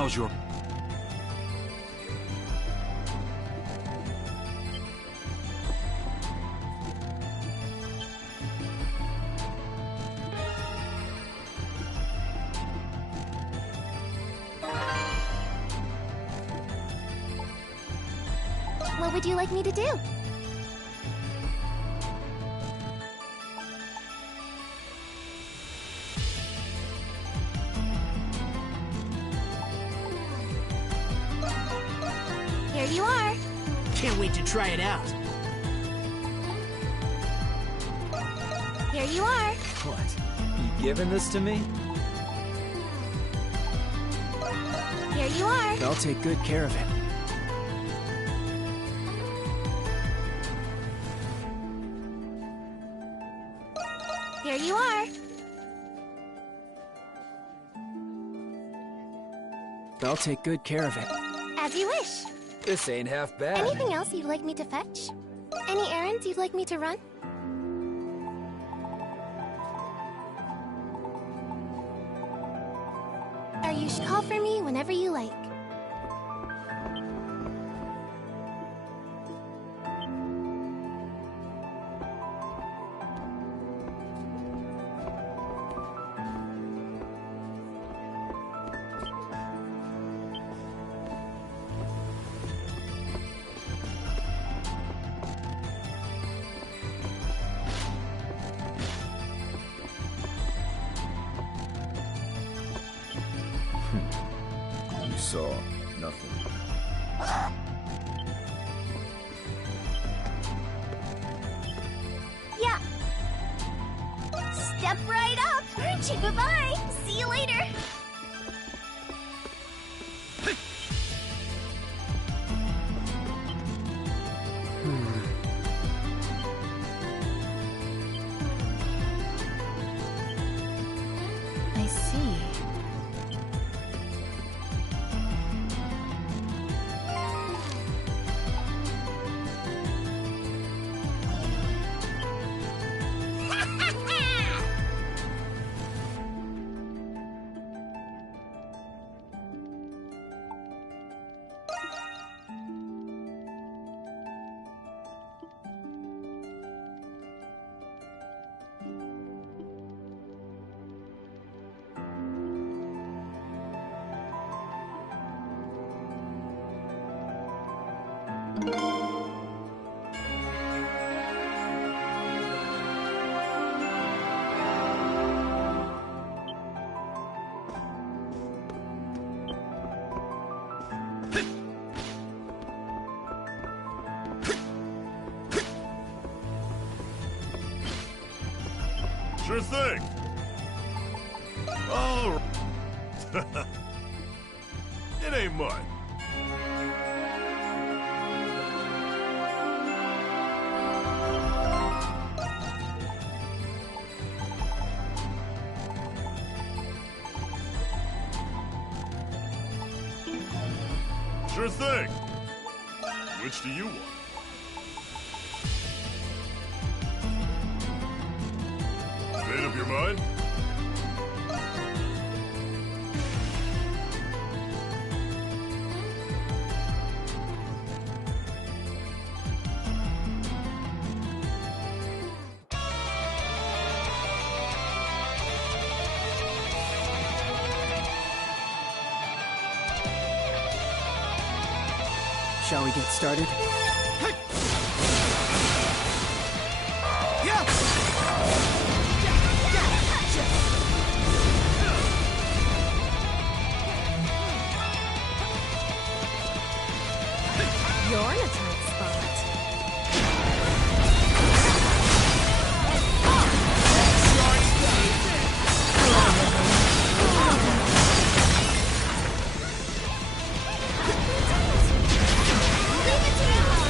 How's your... What would you like me to do? Here you are. Can't wait to try it out. Here you are. What? You giving this to me? Here you are. I'll take good care of it. Here you are. I'll take good care of it. As you wish. This ain't half bad. Anything else you'd like me to fetch? Any errands you'd like me to run? Or you should call for me whenever you like. You saw nothing. Yeah. Step right up. Bye-bye. See you later. I see. Sure thing. Oh, it ain't mine. Sure thing. Which do you want? Made up your mind? Shall we get started? You're in a tight spot. Leave it to me.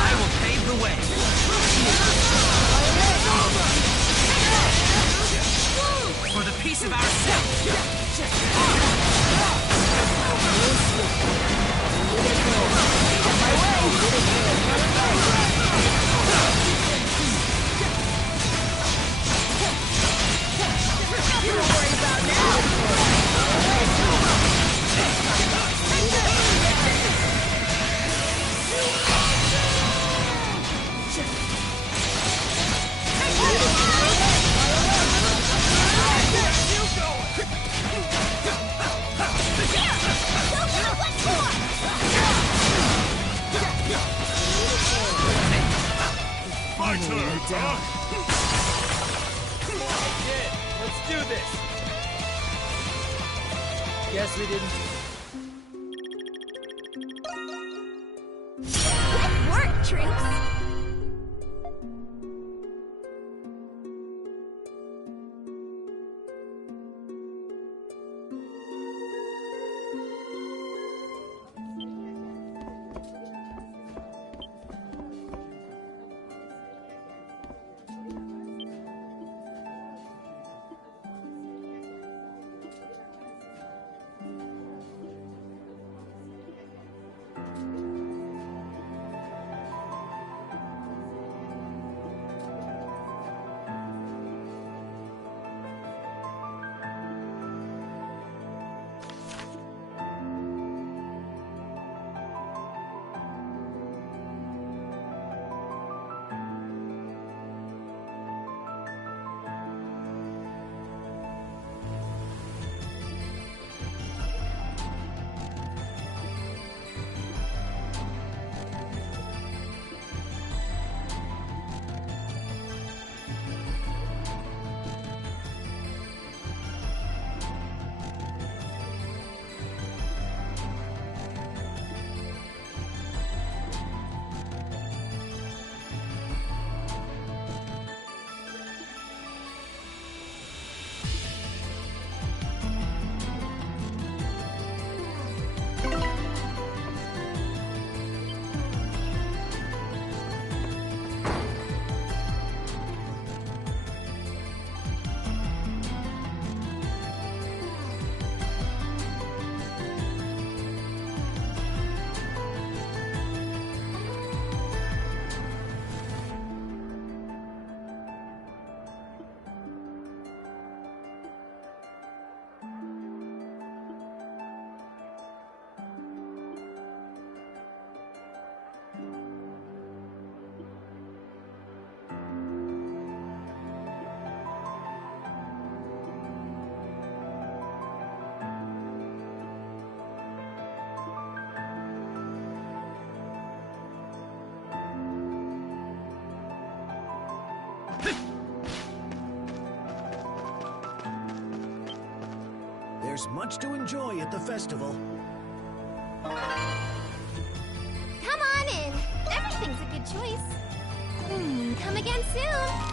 I will pave the way. For the peace of My turn, huh? Let's do this. Guess we didn't. Good work, troops! There's much to enjoy at the festival. Come on in. Everything's a good choice. Come again soon.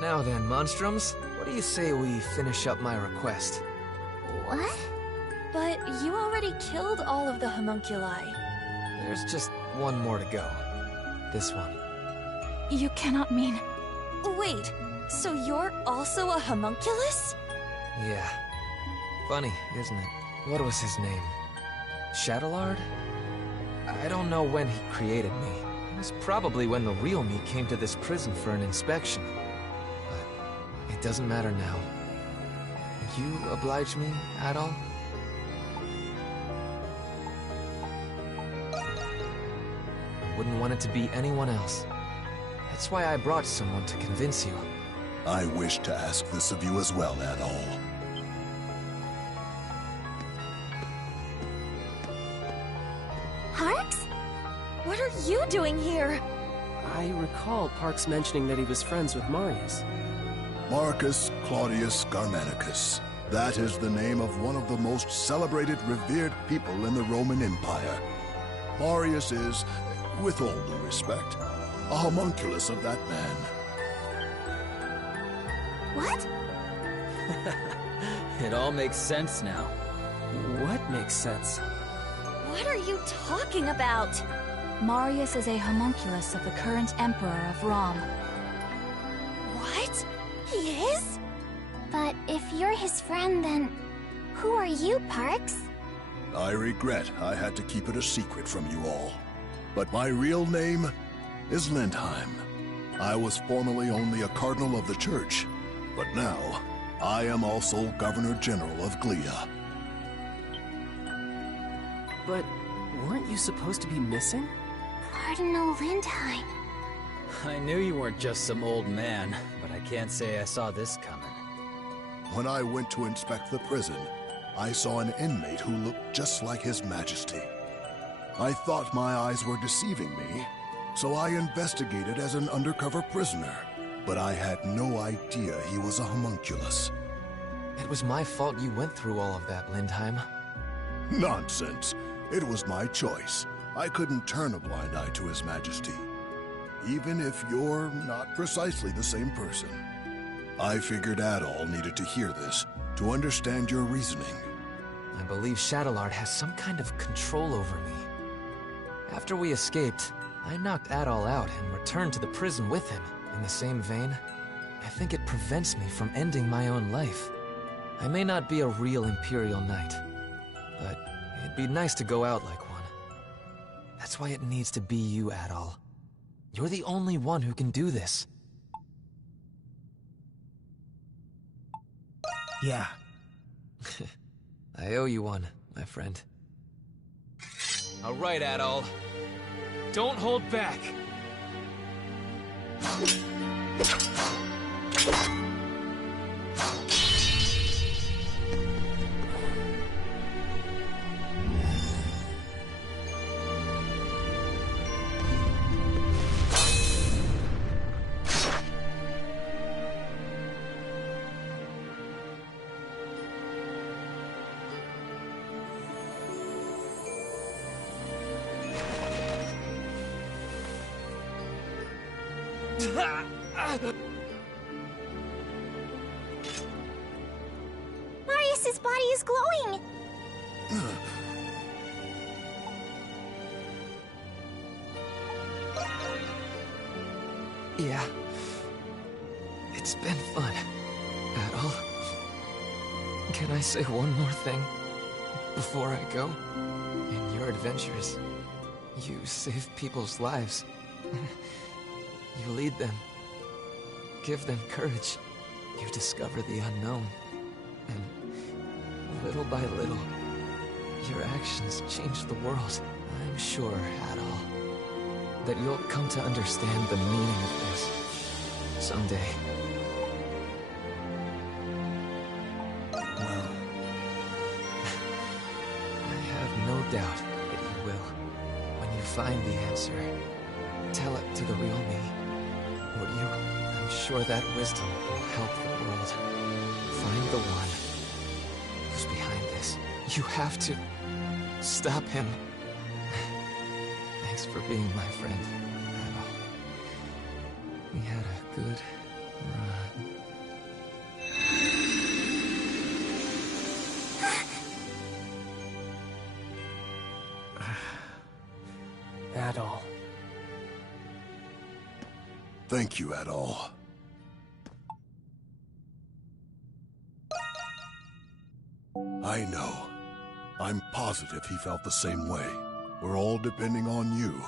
Now then, Monstrums, what do you say we finish up my request? What? But you already killed all of the homunculi. There's just one more to go. This one. You cannot mean... Wait, so you're also a homunculus? Yeah. Funny, isn't it? What was his name? Shadowlard? I don't know when he created me. It was probably when the real me came to this prison for an inspection. But it doesn't matter now. You oblige me at all? I wouldn't want it to be anyone else. That's why I brought someone to convince you. I wish to ask this of you as well, Adol. Parks? What are you doing here? I recall Parks mentioning that he was friends with Marius. Marcus Claudius Germanicus. That is the name of one of the most celebrated, revered people in the Roman Empire. Marius is, with all due respect, a homunculus of that man. What? It all makes sense now. What makes sense? What are you talking about? Marius is a homunculus of the current Emperor of Rom. What? He is? But if you're his friend, then who are you, Parks? I regret I had to keep it a secret from you all. But my real name is Lindheim. I was formerly only a cardinal of the church, but now I am also Governor General of Glia. But weren't you supposed to be missing? Cardinal Lindheim. I knew you weren't just some old man, but I can't say I saw this coming. When I went to inspect the prison, I saw an inmate who looked just like His Majesty. I thought my eyes were deceiving me, so I investigated as an undercover prisoner. But I had no idea he was a homunculus. It was my fault you went through all of that, Lindheim. Nonsense. It was my choice. I couldn't turn a blind eye to His Majesty, even if you're not precisely the same person. I figured Adol needed to hear this, to understand your reasoning. I believe Shadowlard has some kind of control over me. After we escaped, I knocked Adol out and returned to the prison with him. In the same vein, I think it prevents me from ending my own life. I may not be a real Imperial Knight, but it'd be nice to go out like one. That's why it needs to be you, Adol. You're the only one who can do this. Yeah. I owe you one, my friend. All right, Adol. Don't hold back. Marius's body is glowing! Yeah. It's been fun. Adol. Can I say one more thing before I go? In your adventures, you save people's lives. You lead them. Give them courage. You discover the unknown. And little by little, your actions change the world. I'm sure, Adol, that you'll come to understand the meaning of this someday. Well, I have no doubt that you will. When you find the answer, tell it to the real me. Would you? I'm sure that wisdom will help the world. Find the one who's behind this. You have to stop him. Thanks for being my friend, Adol. We had a good Adol. Thank you, Adol. I know. I'm positive he felt the same way. We're all depending on you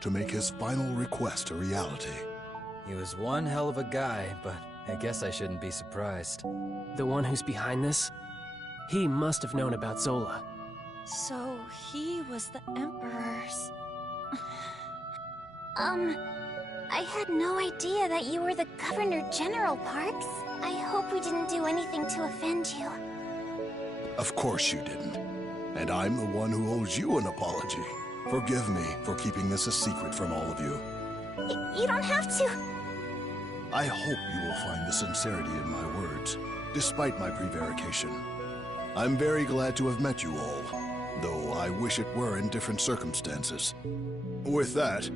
to make his final request a reality. He was one hell of a guy, but I guess I shouldn't be surprised. The one who's behind this? He must have known about Zola. So he was the Emperor's... I had no idea that you were the Governor General, Parks. I hope we didn't do anything to offend you. Of course you didn't. And I'm the one who owes you an apology. Forgive me for keeping this a secret from all of you. You don't have to. I hope you will find the sincerity in my words, despite my prevarication. I'm very glad to have met you all, though I wish it were in different circumstances. With that,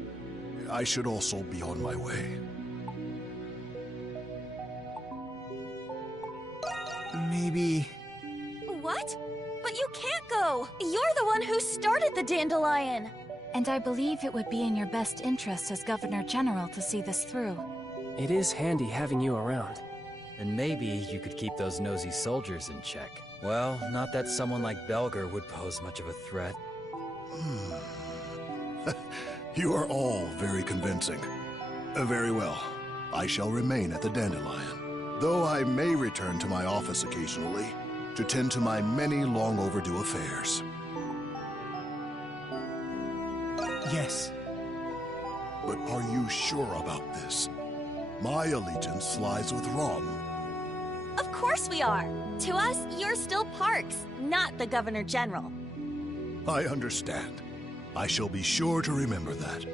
I should also be on my way. Maybe... What? But you can't go! You're the one who started the Dandelion! And I believe it would be in your best interest as Governor General to see this through. It is handy having you around. And maybe you could keep those nosy soldiers in check. Well, not that someone like Belger would pose much of a threat. You are all very convincing. Very well. I shall remain at the Dandelion, though I may return to my office occasionally to tend to my many long overdue affairs. Yes. But are you sure about this? My allegiance lies with Rom. Of course we are! To us, you're still Parks, not the Governor General. I understand. I shall be sure to remember that.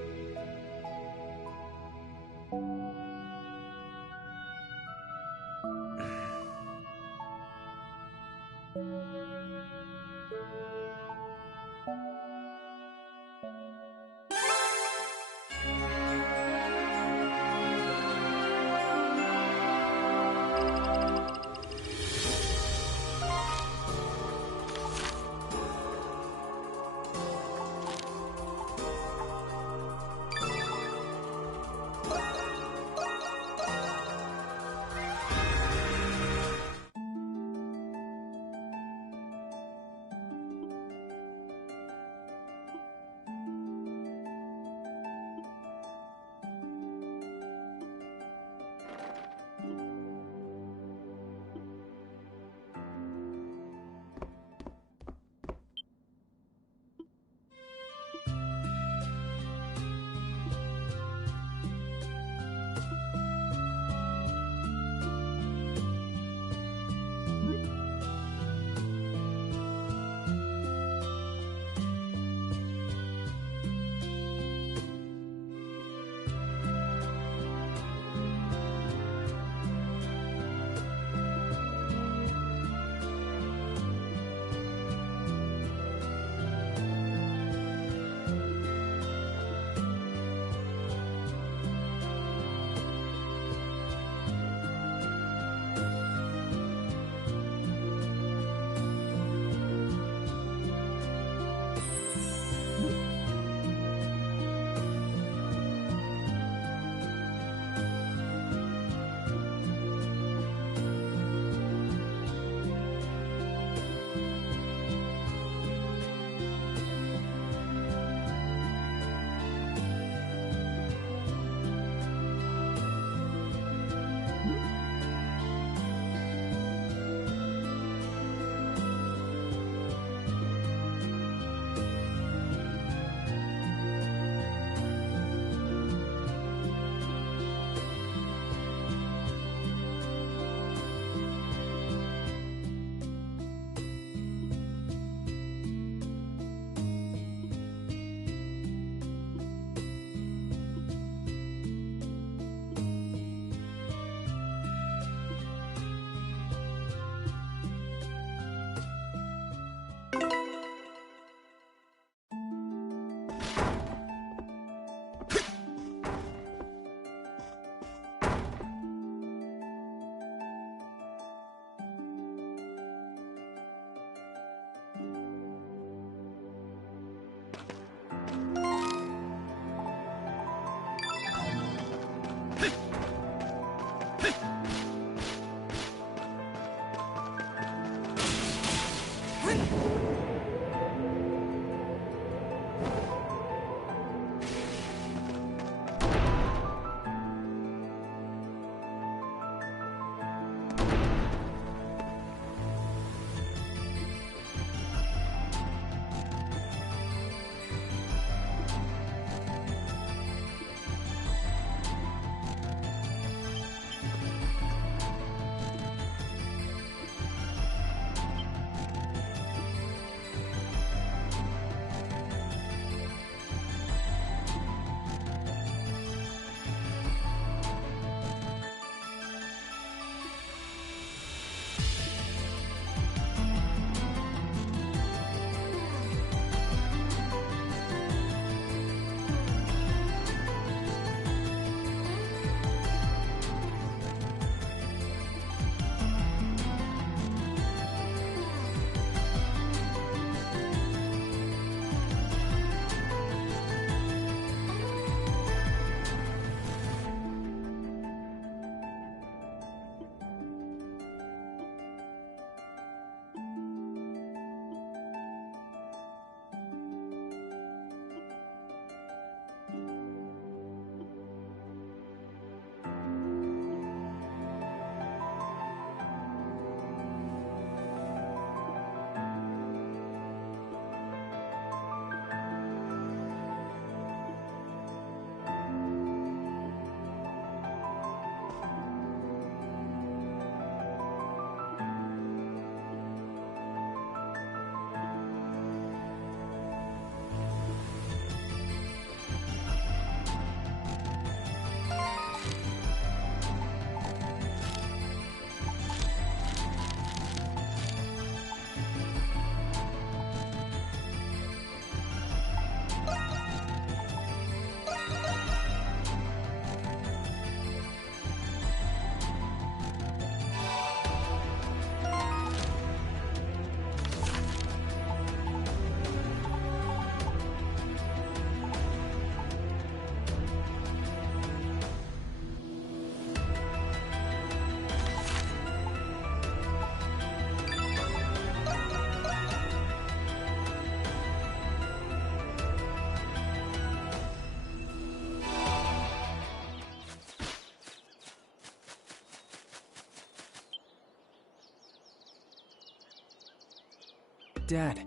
Dad.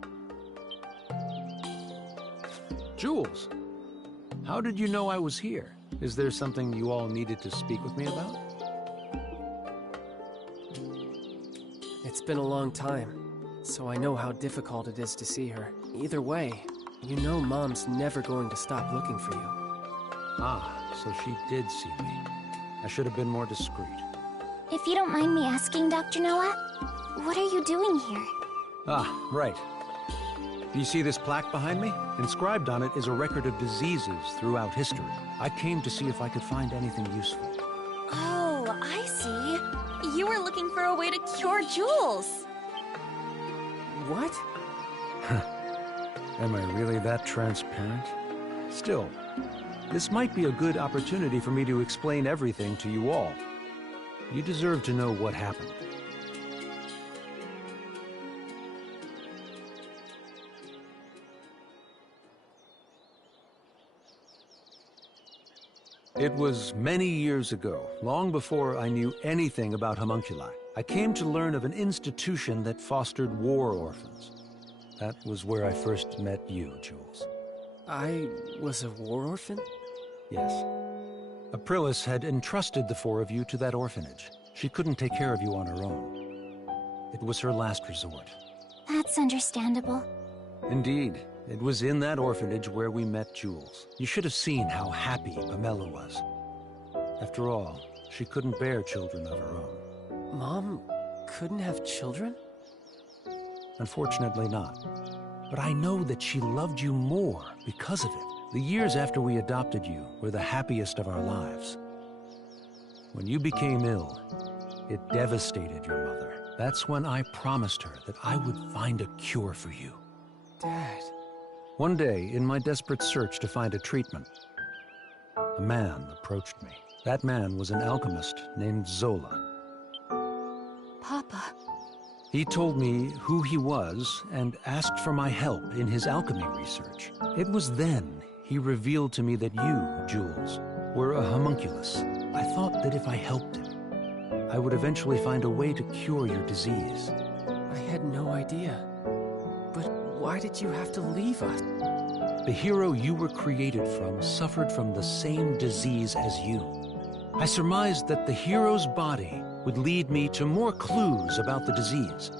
Jules, how did you know I was here? Is there something you all needed to speak with me about? It's been a long time, so I know how difficult it is to see her. Either way, you know Mom's never going to stop looking for you. Ah, so she did see me. I should have been more discreet. If you don't mind me asking, Dr. Noah, what are you doing here? Ah, right. Do you see this plaque behind me? Inscribed on it is a record of diseases throughout history. I came to see if I could find anything useful. Oh, I see. You were looking for a way to cure Jules. What? Am I really that transparent? Still, this might be a good opportunity for me to explain everything to you all. You deserve to know what happened. It was many years ago, long before I knew anything about homunculi. I came to learn of an institution that fostered war orphans. That was where I first met you, Jules. I was a war orphan? Yes. Aprilis had entrusted the four of you to that orphanage. She couldn't take care of you on her own. It was her last resort. That's understandable. Indeed. It was in that orphanage where we met Jules. You should have seen how happy Pamela was. After all, she couldn't bear children of her own. Mom couldn't have children? Unfortunately not. But I know that she loved you more because of it. The years after we adopted you were the happiest of our lives. When you became ill, it devastated your mother. That's when I promised her that I would find a cure for you. Dad. One day, in my desperate search to find a treatment, a man approached me. That man was an alchemist named Zola. Papa. He told me who he was and asked for my help in his alchemy research. It was then he revealed to me that you, Jules, were a homunculus. I thought that if I helped him, I would eventually find a way to cure your disease. I had no idea. But why did you have to leave us? The hero you were created from suffered from the same disease as you. I surmised that the hero's body would lead me to more clues about the disease.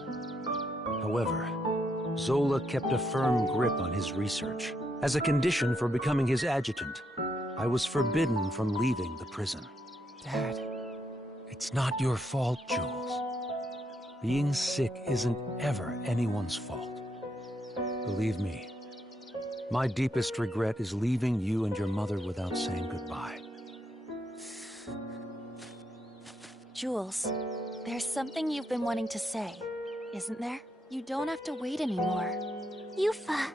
However, Zola kept a firm grip on his research. As a condition for becoming his adjutant, I was forbidden from leaving the prison. Dad. It's not your fault, Jules. Being sick isn't ever anyone's fault. Believe me, my deepest regret is leaving you and your mother without saying goodbye. Jules, there's something you've been wanting to say, isn't there? You don't have to wait anymore. Yufa.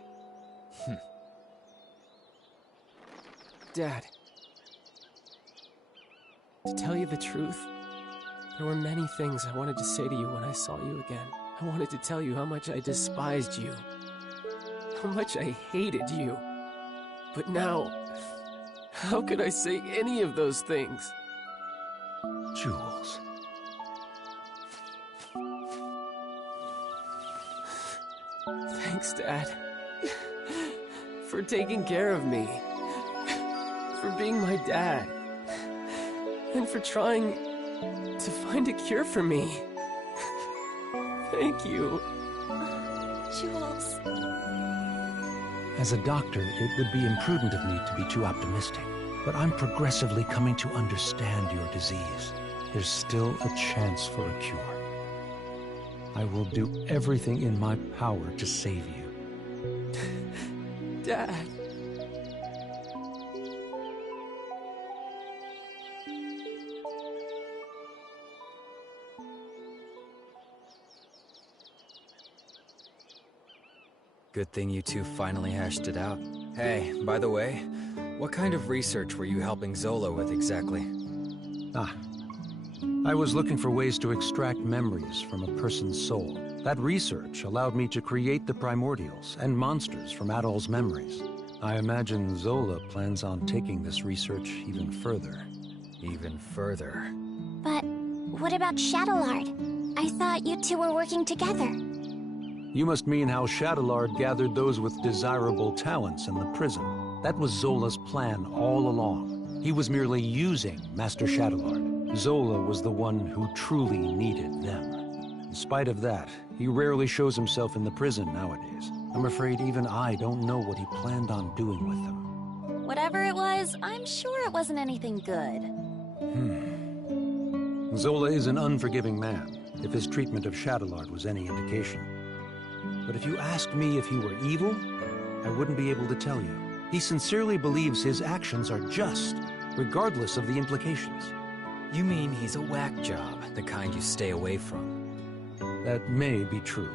Dad. To tell you the truth, there were many things I wanted to say to you when I saw you again. I wanted to tell you how much I despised you. How much I hated you. But now, how could I say any of those things? Jules. Thanks, Dad. For taking care of me. For being my dad. And for trying to find a cure for me. Thank you. Jules. As a doctor, it would be imprudent of me to be too optimistic. But I'm progressively coming to understand your disease. There's still a chance for a cure. I will do everything in my power to save you. Dad. Good thing you two finally hashed it out. Hey, by the way, what kind of research were you helping Zola with exactly? I was looking for ways to extract memories from a person's soul. That research allowed me to create the primordials and monsters from Adol's memories. I imagine Zola plans on taking this research even further. Even further? But what about Shadowlord? I thought you two were working together. You must mean how Shadowlord gathered those with desirable talents in the prison. That was Zola's plan all along. He was merely using Master Shadowlord. Zola was the one who truly needed them. In spite of that, he rarely shows himself in the prison nowadays. I'm afraid even I don't know what he planned on doing with them. Whatever it was, I'm sure it wasn't anything good. Zola is an unforgiving man, if his treatment of Shadowlord was any indication. But if you asked me if he were evil, I wouldn't be able to tell you. He sincerely believes his actions are just, regardless of the implications. You mean he's a whack job, the kind you stay away from? That may be true.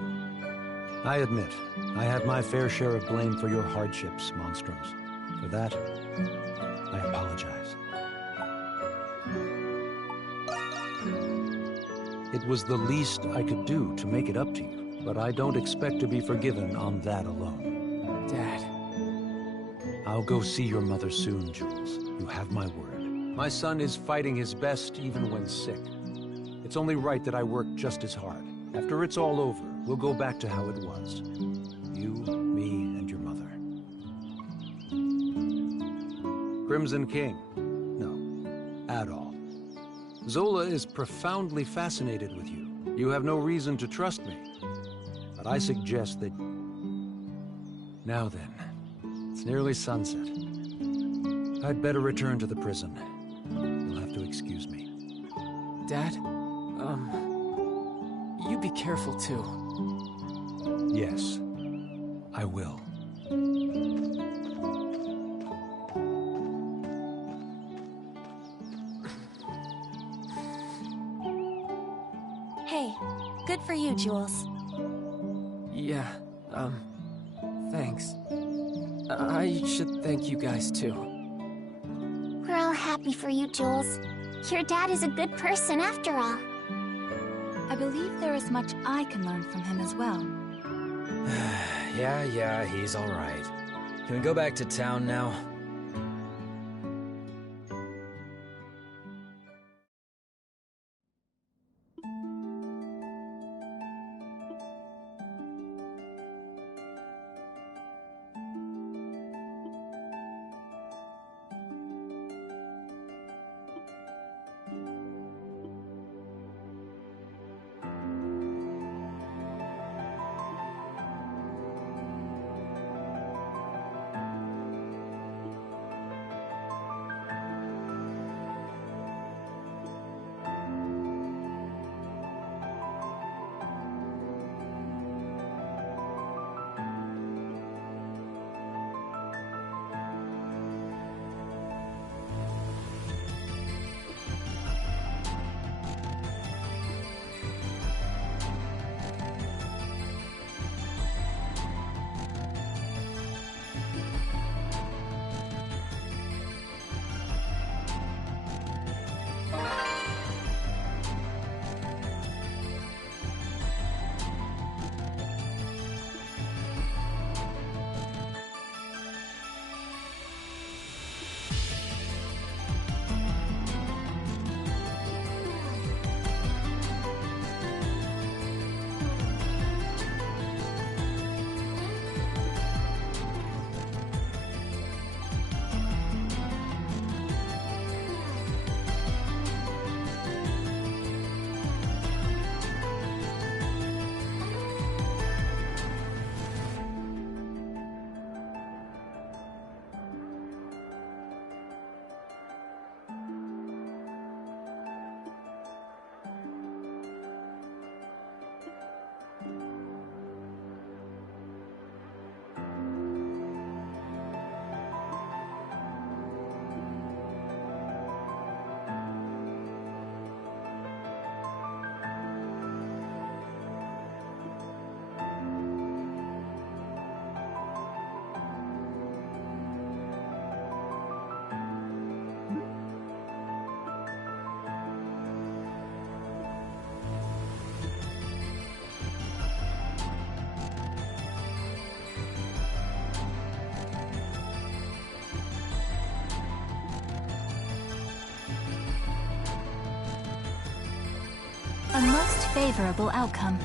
I admit, I had my fair share of blame for your hardships, Monstrums. For that, I apologize. It was the least I could do to make it up to you, but I don't expect to be forgiven on that alone. Dad. I'll go see your mother soon, Jules. You have my word. My son is fighting his best even when sick. It's only right that I work just as hard. After it's all over, we'll go back to how it was. You, me, and your mother. Crimson King. No, Adol. Zola is profoundly fascinated with you. You have no reason to trust me. But I suggest that... Now then, it's nearly sunset. I'd better return to the prison. You'll have to excuse me. Dad, you be careful too. Yes, I will. Hey, good for you, Jules. Yeah, thanks. I should thank you guys too. We're all happy for you, Jules. Your dad is a good person after all. I believe there is much I can learn from him as well. Yeah, he's alright. Can we go back to town now? A most favorable outcome.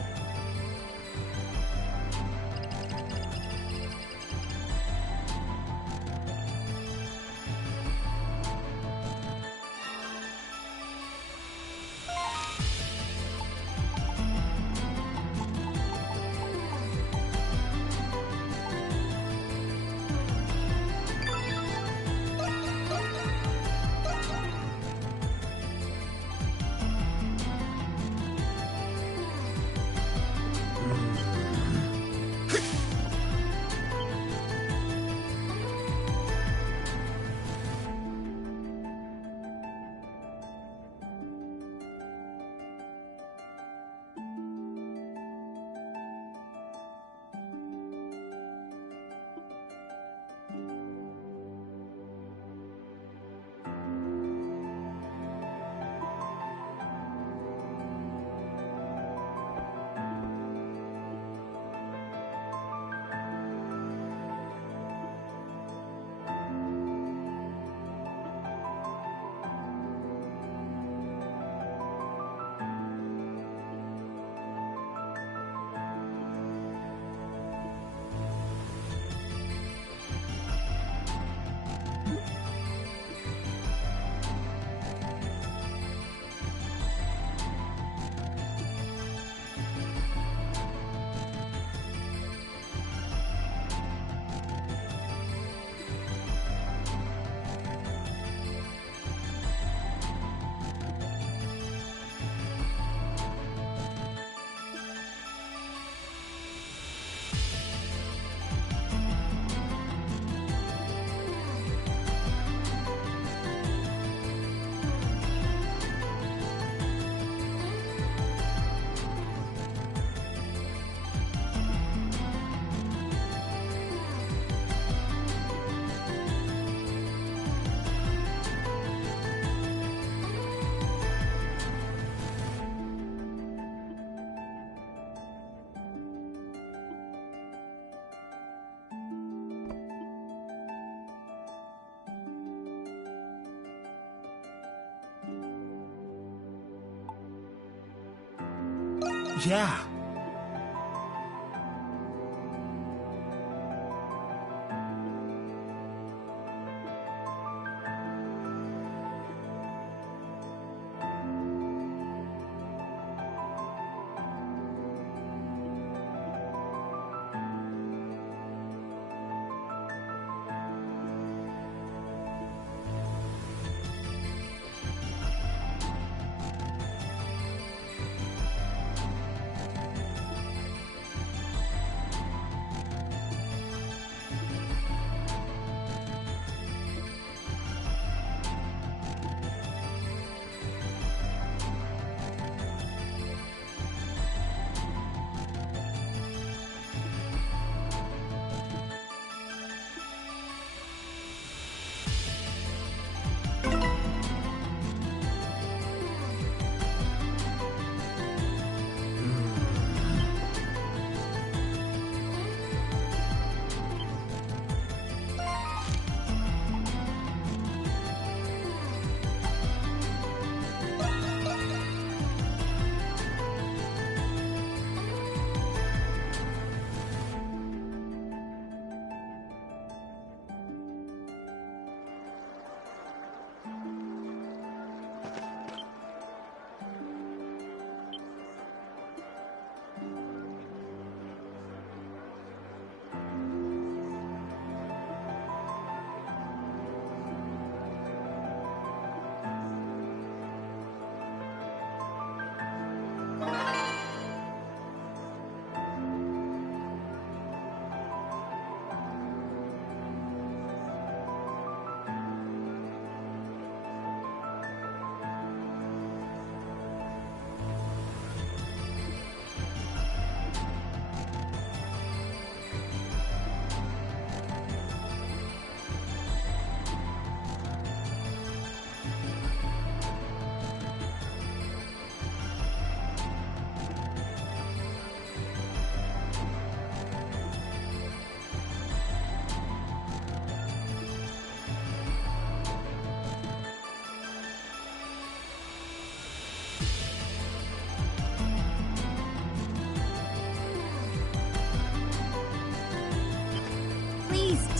Yeah.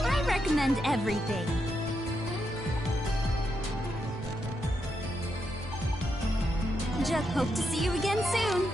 I recommend everything. Just hope to see you again soon.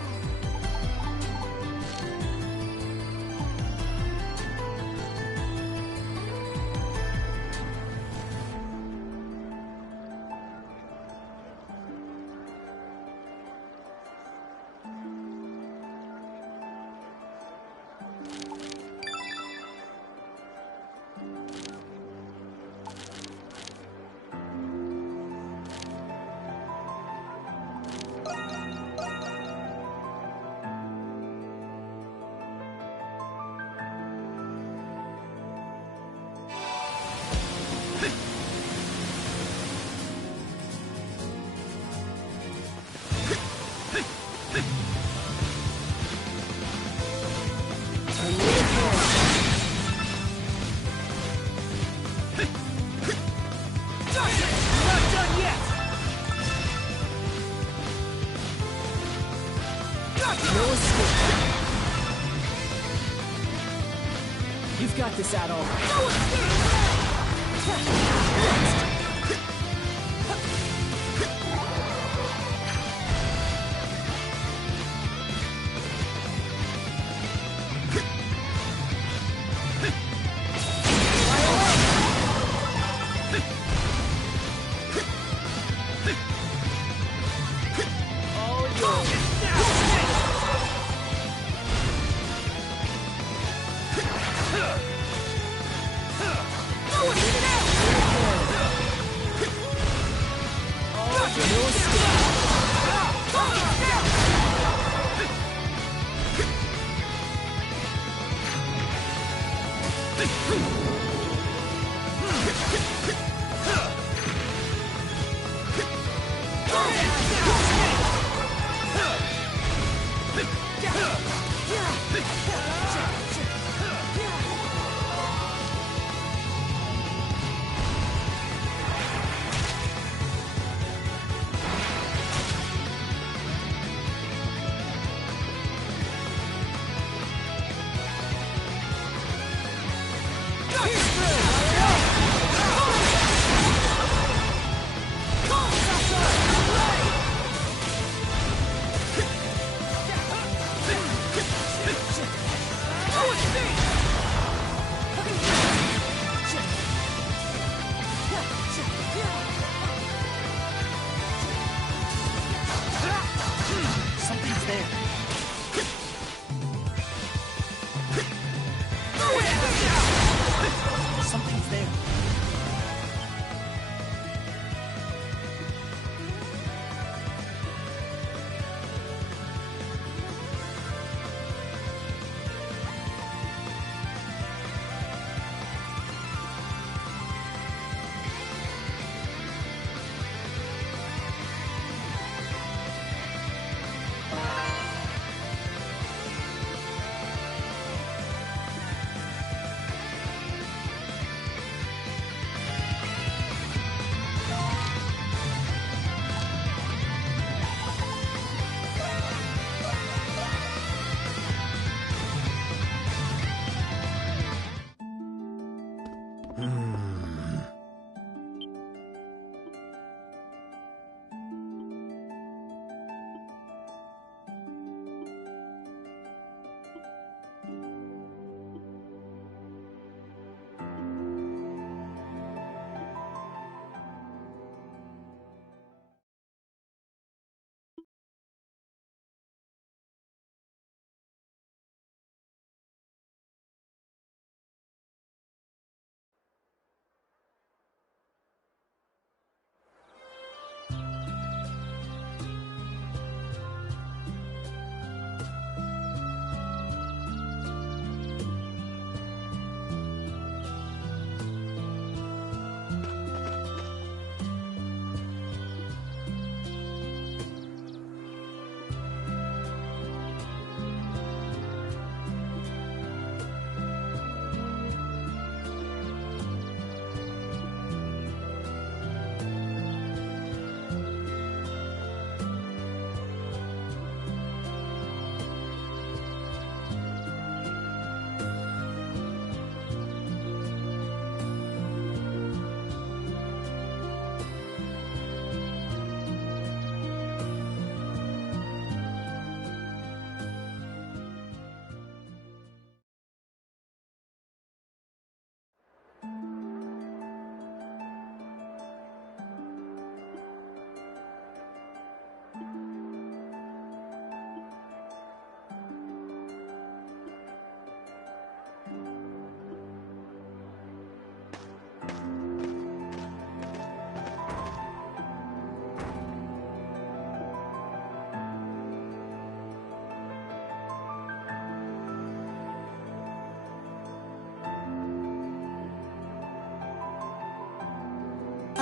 You've got this, Adol.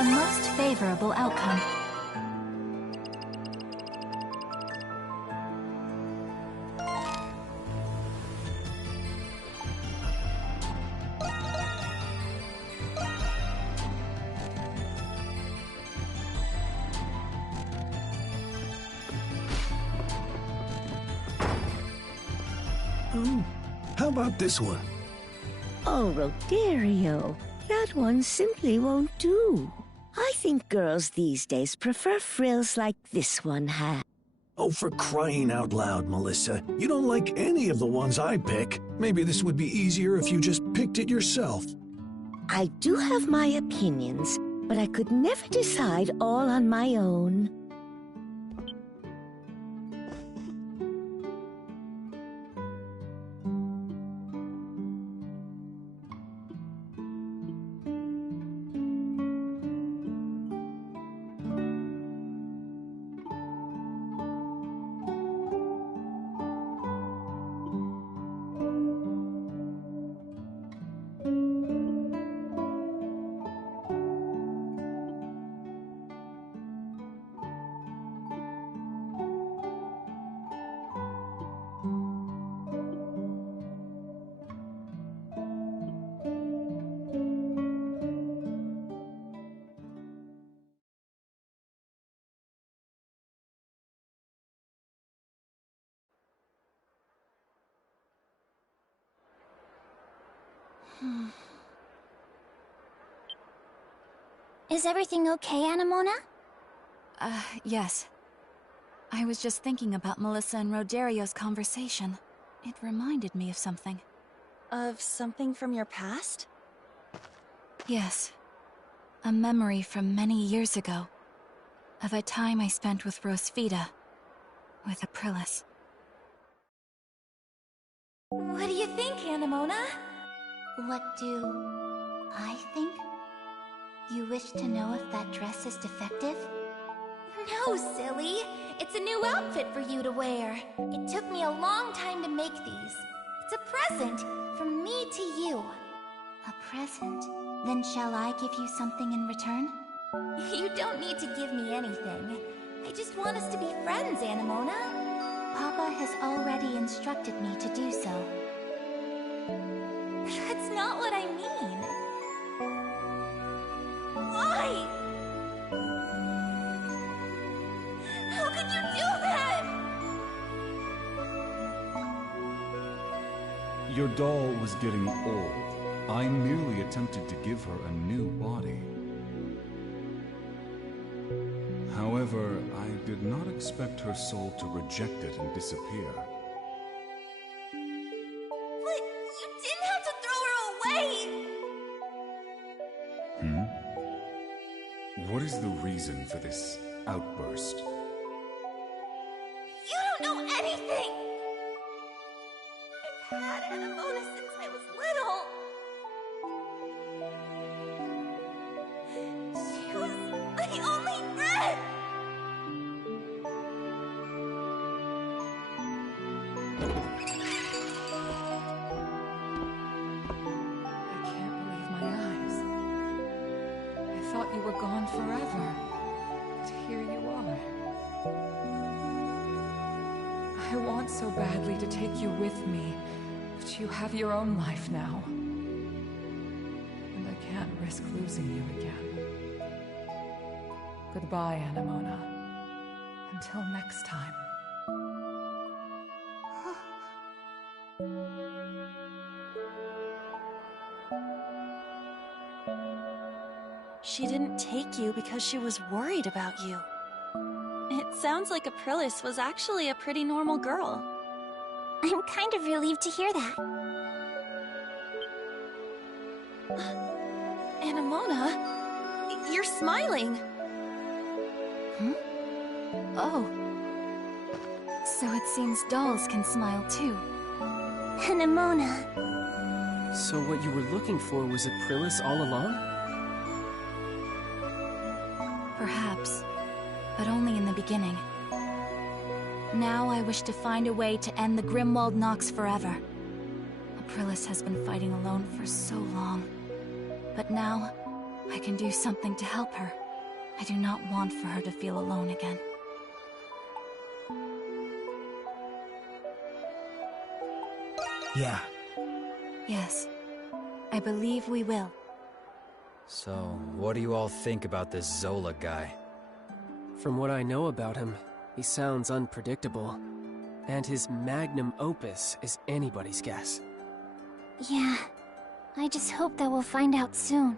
a most favorable outcome. How about this one? Oh, Rodario, that one simply won't do. I think girls these days prefer frills like this one has. Oh, for crying out loud, Melissa. You don't like any of the ones I pick. Maybe this would be easier if you just picked it yourself. I do have my opinions, but I could never decide all on my own. Is everything okay, Anemona? Yes. I was just thinking about Melissa and Rodario's conversation. It reminded me of something. Of something from your past? Yes. A memory from many years ago. Of a time I spent with Rosvita. With Aprilis. What do you think, Anemona? What do I think? You wish to know if that dress is defective? No, silly! It's a new outfit for you to wear. It took me a long time to make these. It's a present from me to you. A present? Then shall I give you something in return? You don't need to give me anything. I just want us to be friends, Anemona. Papa has already instructed me to do so. That's not what I mean. Why? How could you do that? Your doll was getting old. I merely attempted to give her a new body. However, I did not expect her soul to reject it and disappear. But you didn't have to throw her away! What is the reason for this outburst? You don't know anything! I've had Anemona since I was little. She was my only friend! I can't believe my eyes. I thought you were gone forever. But here you are. I want so badly to take you with me, but you have your own life now. And I can't risk losing you again. Goodbye, Anemona. Until next time. She didn't take you because she was worried about you. It sounds like Aprilis was actually a pretty normal girl. I'm kind of relieved to hear that. Anemona, you're smiling. Oh. So it seems dolls can smile too. Anemona. So what you were looking for was Aprilis all along? Perhaps, but only in the beginning. Now I wish to find a way to end the Grimwald Nox forever. Aprilis has been fighting alone for so long. But now, I can do something to help her. I do not want for her to feel alone again. Yeah. Yes, I believe we will. So, what do you all think about this Zola guy? From what I know about him, he sounds unpredictable. And his magnum opus is anybody's guess. Yeah, I just hope that we'll find out soon.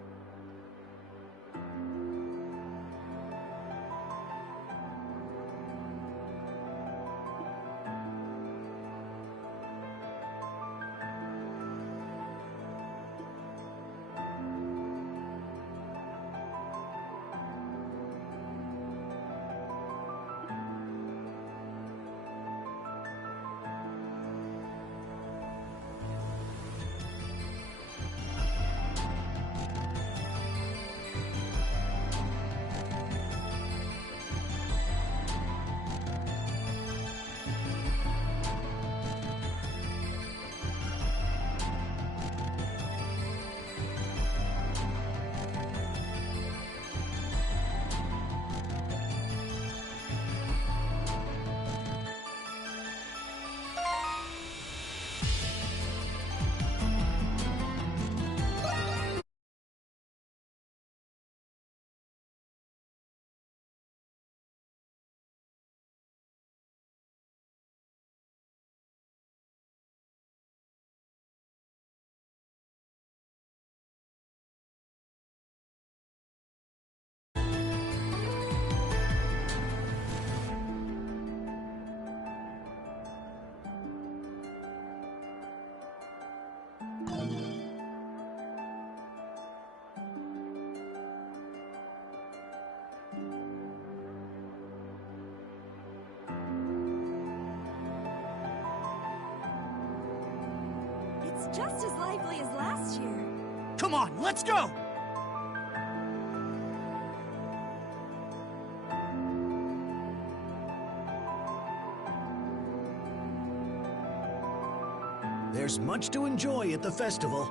It's just as lively as last year. Come on, let's go! There's much to enjoy at the festival.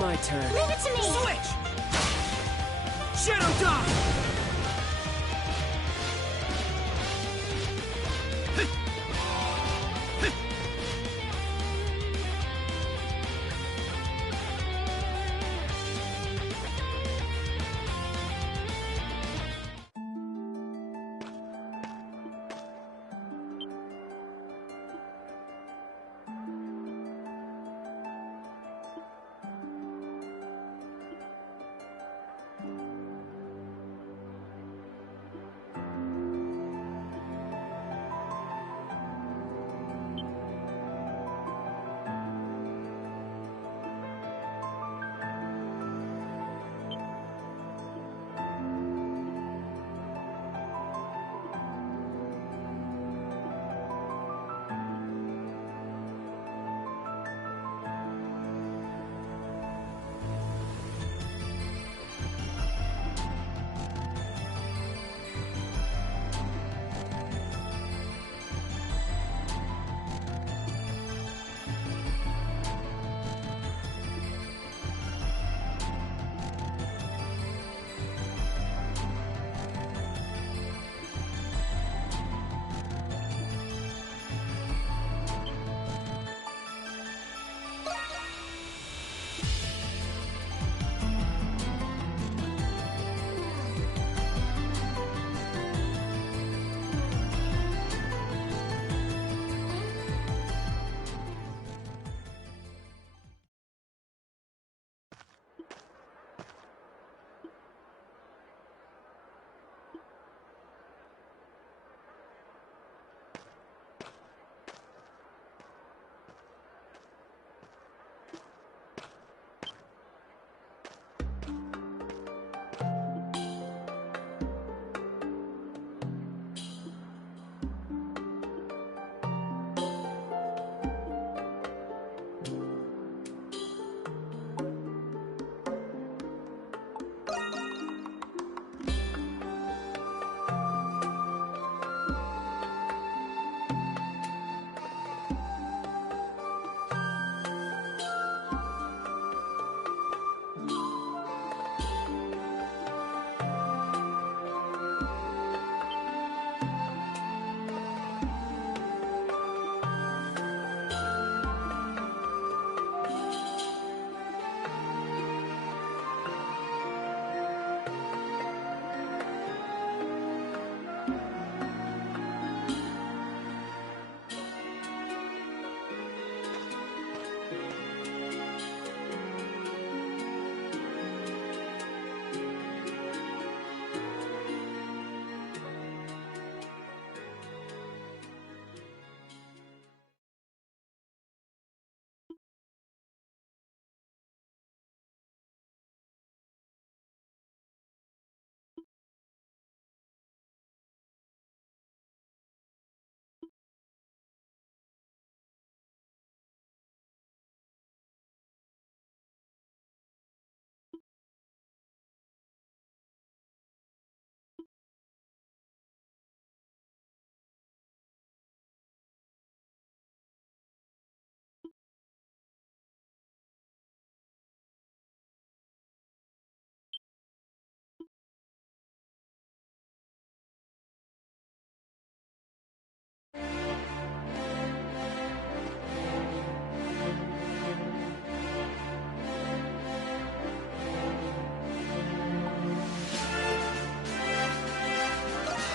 My turn. Leave it to me! Switch! Shadow Dog!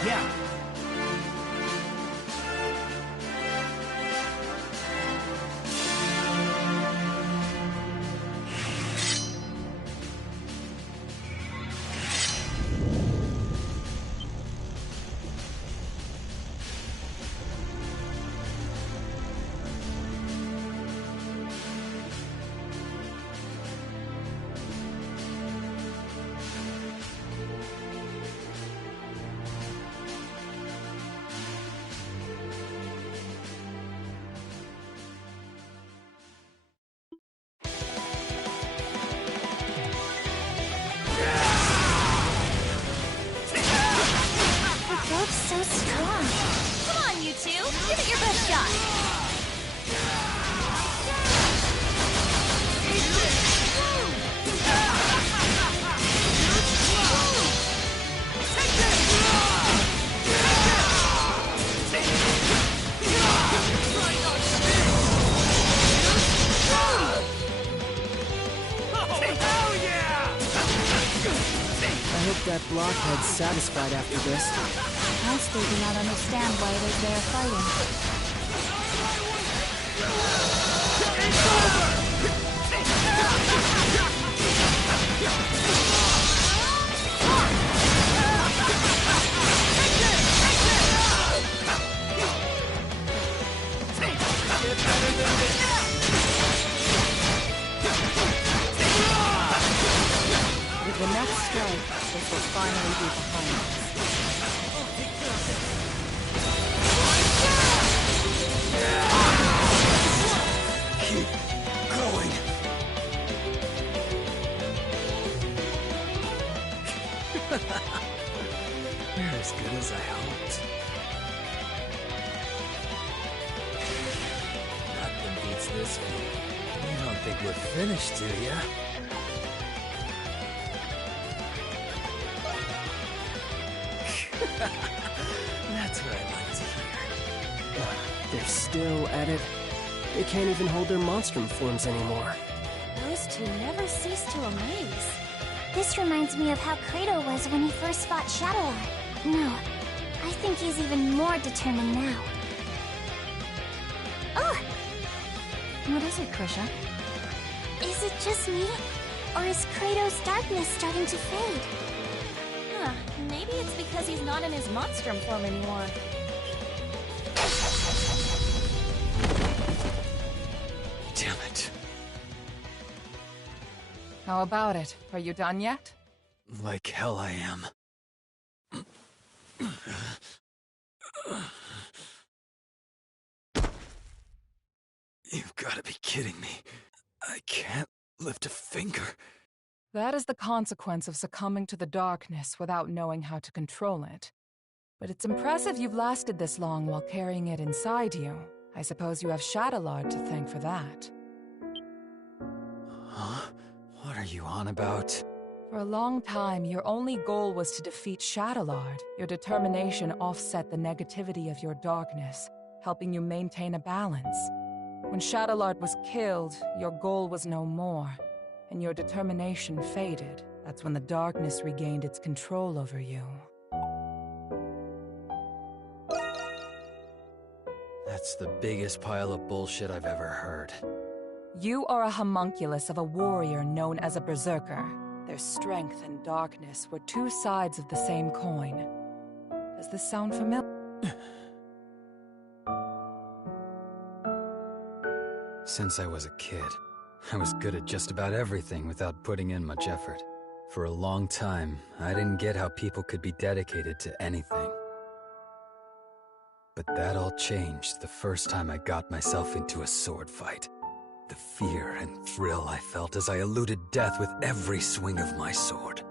Yeah. So strong. Come on, you two. Give it your best shot. I hope that blockhead's satisfied after this. I still do not understand why it is they are fighting. With the next strike, this will finally be behind us. Keep going. You're as good as I hoped. Nothing beats this feeling. You don't think we're finished, do ya? That's what I like to hear. They're still at it. They can't even hold their monstrum forms anymore. Those two never cease to amaze. This reminds me of how Kratos was when he first fought Shadowlord. No, I think he's even more determined now. Oh! What is it, Krisha? Is it just me? Or is Kratos' darkness starting to fade? Huh, maybe it's because he's not in his monstrum form anymore. Damn it. How about it? Are you done yet? Like hell I am. You've gotta be kidding me. I can't lift a finger. That is the consequence of succumbing to the darkness without knowing how to control it. But it's impressive you've lasted this long while carrying it inside you. I suppose you have Shadowlord to thank for that. Huh? What are you on about? For a long time, your only goal was to defeat Shadowlord. Your determination offset the negativity of your darkness, helping you maintain a balance. When Shadowlord was killed, your goal was no more, and your determination faded. That's when the darkness regained its control over you. That's the biggest pile of bullshit I've ever heard. You are a homunculus of a warrior known as a berserker. Their strength and darkness were two sides of the same coin. Does this sound familiar? Since I was a kid, I was good at just about everything without putting in much effort. For a long time, I didn't get how people could be dedicated to anything. But that all changed the first time I got myself into a sword fight. The fear and thrill I felt as I eluded death with every swing of my sword.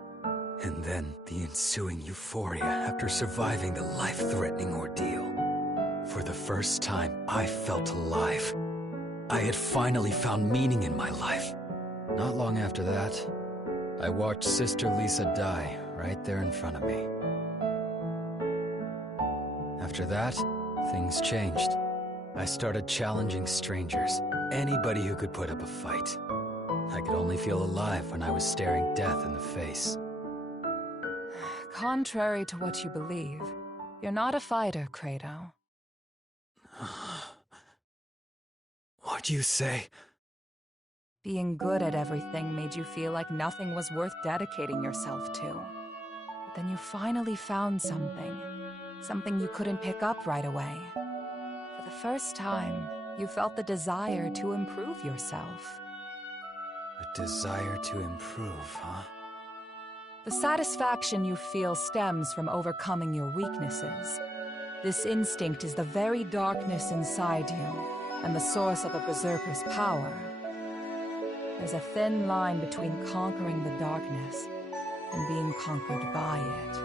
And then the ensuing euphoria after surviving the life-threatening ordeal. For the first time, I felt alive. I had finally found meaning in my life. Not long after that, I watched Sister Lisa die right there in front of me. After that, things changed. I started challenging strangers, anybody who could put up a fight. I could only feel alive when I was staring death in the face. Contrary to what you believe, you're not a fighter, Credo. What'd you say? Being good at everything made you feel like nothing was worth dedicating yourself to. But then you finally found something. Something you couldn't pick up right away. For the first time, you felt the desire to improve yourself. A desire to improve, huh? The satisfaction you feel stems from overcoming your weaknesses. This instinct is the very darkness inside you, and the source of a berserker's power. There's a thin line between conquering the darkness and being conquered by it.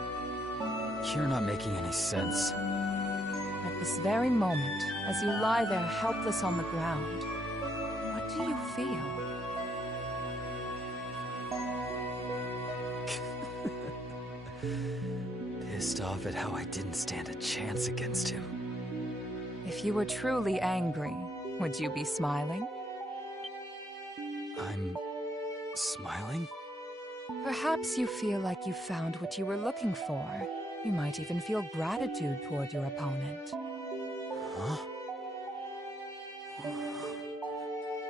You're not making any sense. At this very moment, as you lie there helpless on the ground, what do you feel? Pissed off at how I didn't stand a chance against him. If you were truly angry, would you be smiling? I'm smiling? Perhaps you feel like you found what you were looking for. You might even feel gratitude toward your opponent. Huh?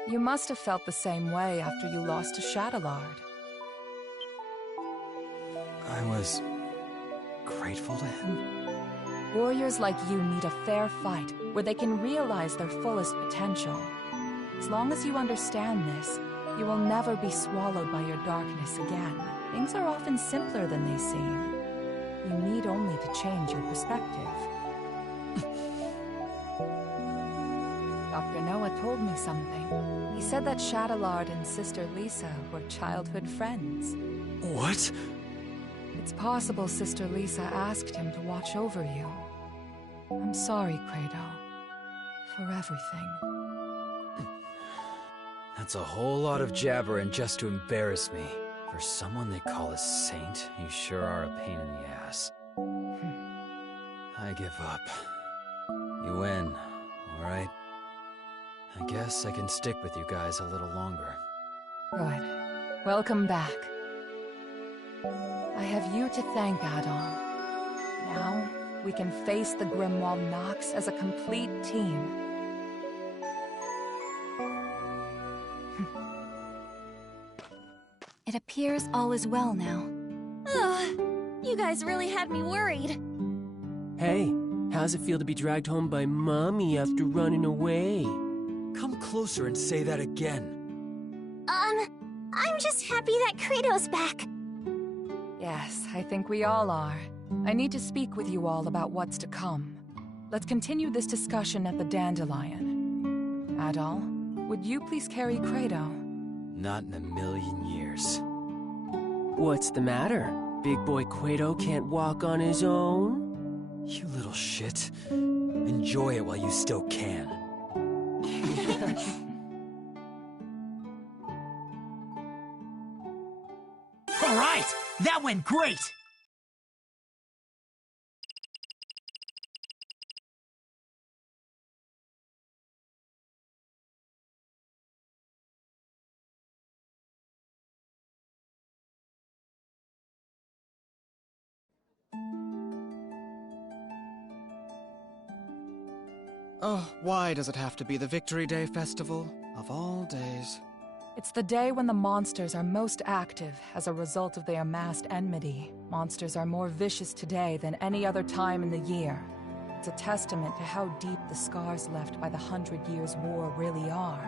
You must have felt the same way after you lost to Shadowlord. I was grateful to him? Warriors like you need a fair fight where they can realize their fullest potential. As long as you understand this, you will never be swallowed by your darkness again. Things are often simpler than they seem. You need only to change your perspective. Dr. Noah told me something. He said that Shadowlord and Sister Lisa were childhood friends. What? It's possible Sister Lisa asked him to watch over you. I'm sorry, Credo, for everything. That's a whole lot of jabbering just to embarrass me. For someone they call a saint, you sure are a pain in the ass. I give up. You win, alright? I guess I can stick with you guys a little longer. Good. Welcome back. I have you to thank, Adon. Now, we can face the Grimwald Nox as a complete team. It appears all is well now. Ugh, you guys really had me worried. Hey, how's it feel to be dragged home by Mommy after running away? Come closer and say that again. I'm just happy that Kratos back. Yes, I think we all are. I need to speak with you all about what's to come. Let's continue this discussion at the Dandelion. Adol, would you please carry Kratos? Not in a million years. What's the matter? Big boy Quato can't walk on his own? You little shit. Enjoy it while you still can. All right! That went great! Oh, why does it have to be the Victory Day festival? Of all days. It's the day when the monsters are most active as a result of their amassed enmity. Monsters are more vicious today than any other time in the year. It's a testament to how deep the scars left by the 100 Years' War really are.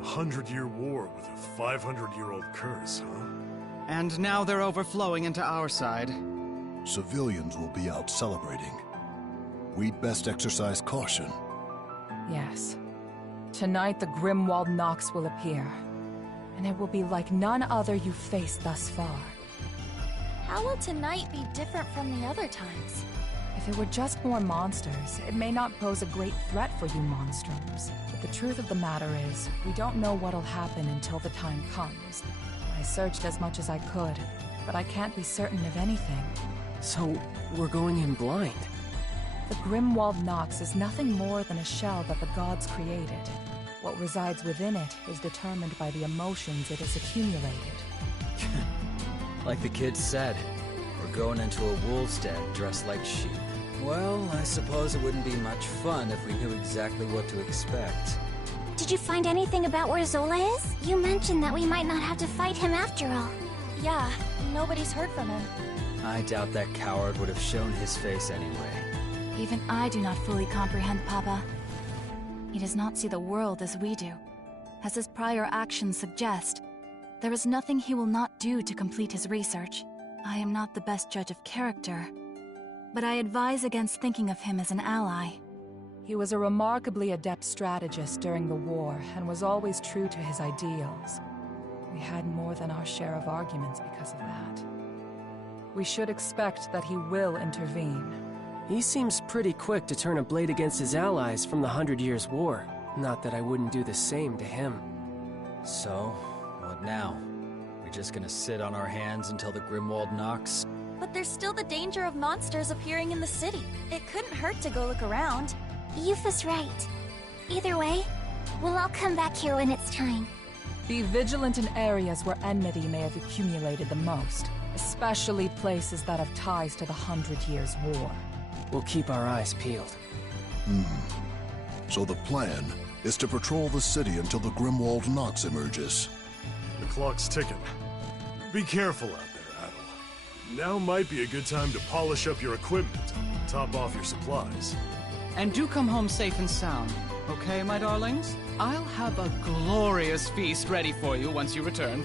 A 100-year war with a 500-year-old curse, huh? And now they're overflowing into our side. Civilians will be out celebrating. We'd best exercise caution. Yes. Tonight the Grimwald Nox will appear. And it will be like none other you've faced thus far. How will tonight be different from the other times? If it were just more monsters, it may not pose a great threat for you Monstrums. But the truth of the matter is, we don't know what'll happen until the time comes. I searched as much as I could, but I can't be certain of anything. So, we're going in blind? The Grimwald Nox is nothing more than a shell that the gods created. What resides within it is determined by the emotions it has accumulated. Like the kid said, we're going into a wolf's den dressed like sheep. Well, I suppose it wouldn't be much fun if we knew exactly what to expect. Did you find anything about where Zola is? You mentioned that we might not have to fight him after all. Yeah, nobody's heard from him. I doubt that coward would have shown his face anyway. Even I do not fully comprehend Papa. He does not see the world as we do. As his prior actions suggest, there is nothing he will not do to complete his research. I am not the best judge of character, but I advise against thinking of him as an ally. He was a remarkably adept strategist during the war and was always true to his ideals. We had more than our share of arguments because of that. We should expect that he will intervene. He seems pretty quick to turn a blade against his allies from the 100 Years' War. Not that I wouldn't do the same to him. So, what now? We're just gonna sit on our hands until the Grimwald Nox? But there's still the danger of monsters appearing in the city. It couldn't hurt to go look around. Yufa's right. Either way, we'll all come back here when it's time. Be vigilant in areas where enmity may have accumulated the most, especially places that have ties to the 100 Years' War. We'll keep our eyes peeled. So the plan is to patrol the city until the Grimwald Nox emerges. The clock's ticking. Be careful out there, Adol. Now might be a good time to polish up your equipment and top off your supplies. And do come home safe and sound, okay, my darlings? I'll have a glorious feast ready for you once you return.